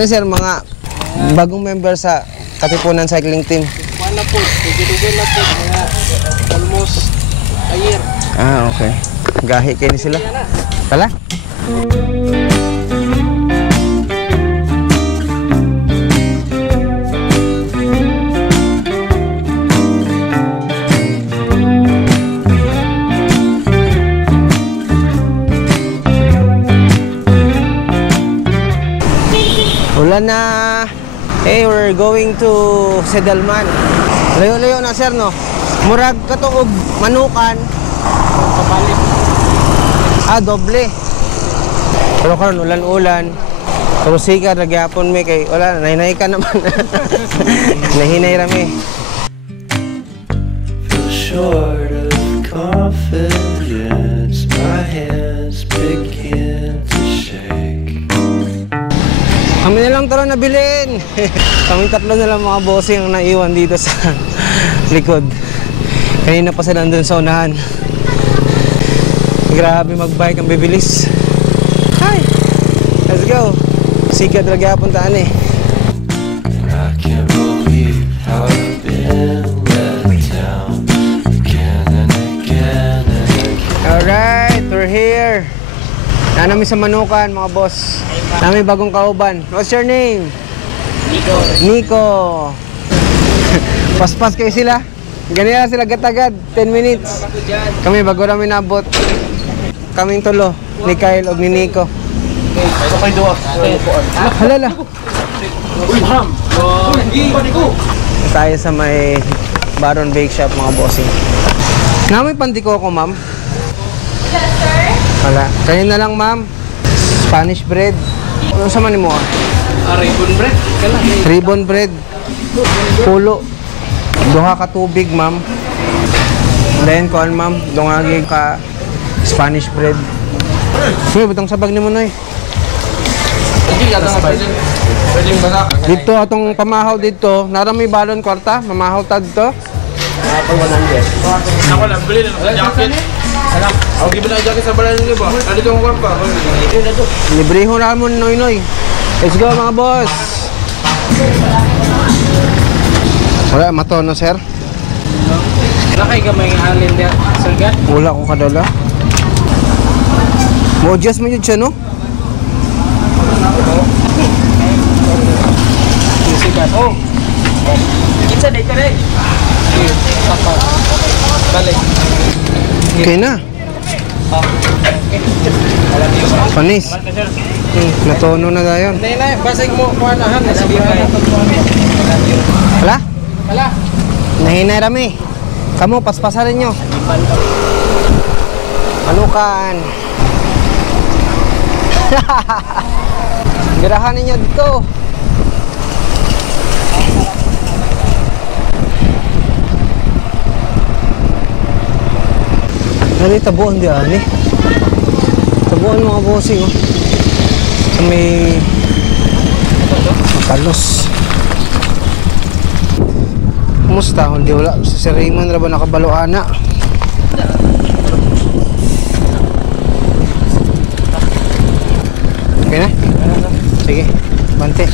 Kani sir, mga bagong member sa Katipunan Cycling Team. Wala po, tugi-tugi na po, mga almost a year. Ah, okay. Gahi kayo ni sila. Pala? Ulan na. Hey, we're going to Sedalman. Layo-layo na sir, no? Murag katuog manukan. Kabalik. Ah, doble. Pero karon ulan-ulan. Pero siga nagyapon mi kay wala nahinay ka naman. Nahinay rami. Feel short of confidence. My hands begin to shake. Kami na lang tara nabilin. Kami tatlo na lang mga bossing ang naiwan dito sa likod. Kanina pa sila nandun sa unahan. Grabe magbike ang bibilis. Hi! Let's go! Sikat lagi puntaan eh. I can't believe how I've been let down again and again and again. Alright, we're here. Nanami sa Manukan mga boss. Nami bagong kauban. What's your name? Nico. Nico. Paspas kayo sila. Ganyan sila gatagad. 10 minutes. Kami bago namin nabot. Kaming tulo. Ni Kyle o ni Nico. So kayo doon. Halala. Uy, ham! Tayo sa may Baron Bake Shop mga bossing. Namin pantiko ko ma'am. Yes, sir. Wala. Kayo na lang ma'am. Spanish bread. Ano sa man mo? Ribbon bread. Kala. Ribbon bread. Pulo. Duha ka tubig ma'am. Then kuan ma'am. Dungagi ka Spanish bread. Uy, butang sabag ni mo noy. Hindi ka nga pwedeng basa. Dito atong pamahaw dito. Narami balon kwarta. Mamahaw ta dito. Ako 100. Ako lang, bili na ng jacket. Ako gibila ang jacket sa balan nyo ba? Dito ang kwarta. Libriho na mo noy noy. Let's go mga boss. Wala matono sir. Wala kayo gamay ng alin niya, Sir Gat? Wala ko kadala. Mo-adjust mo yun siya, no? Sigat. Oh! Kitsa, day ka rin. Balik. Okay na. Panis. Natono na tayo. Hindi na, basig mo kuha na han. Wala? Wala. Nahinay rami. Kamu, paspasarin nyo. Manukan. Girahan ninyo dito. Nari tabuan di ani. Tabuan mga bossing oh. Sa may Makalos. Kumusta? Hindi wala. Si Raymond na ba nakabaloana? Okay na? Sige. Bante.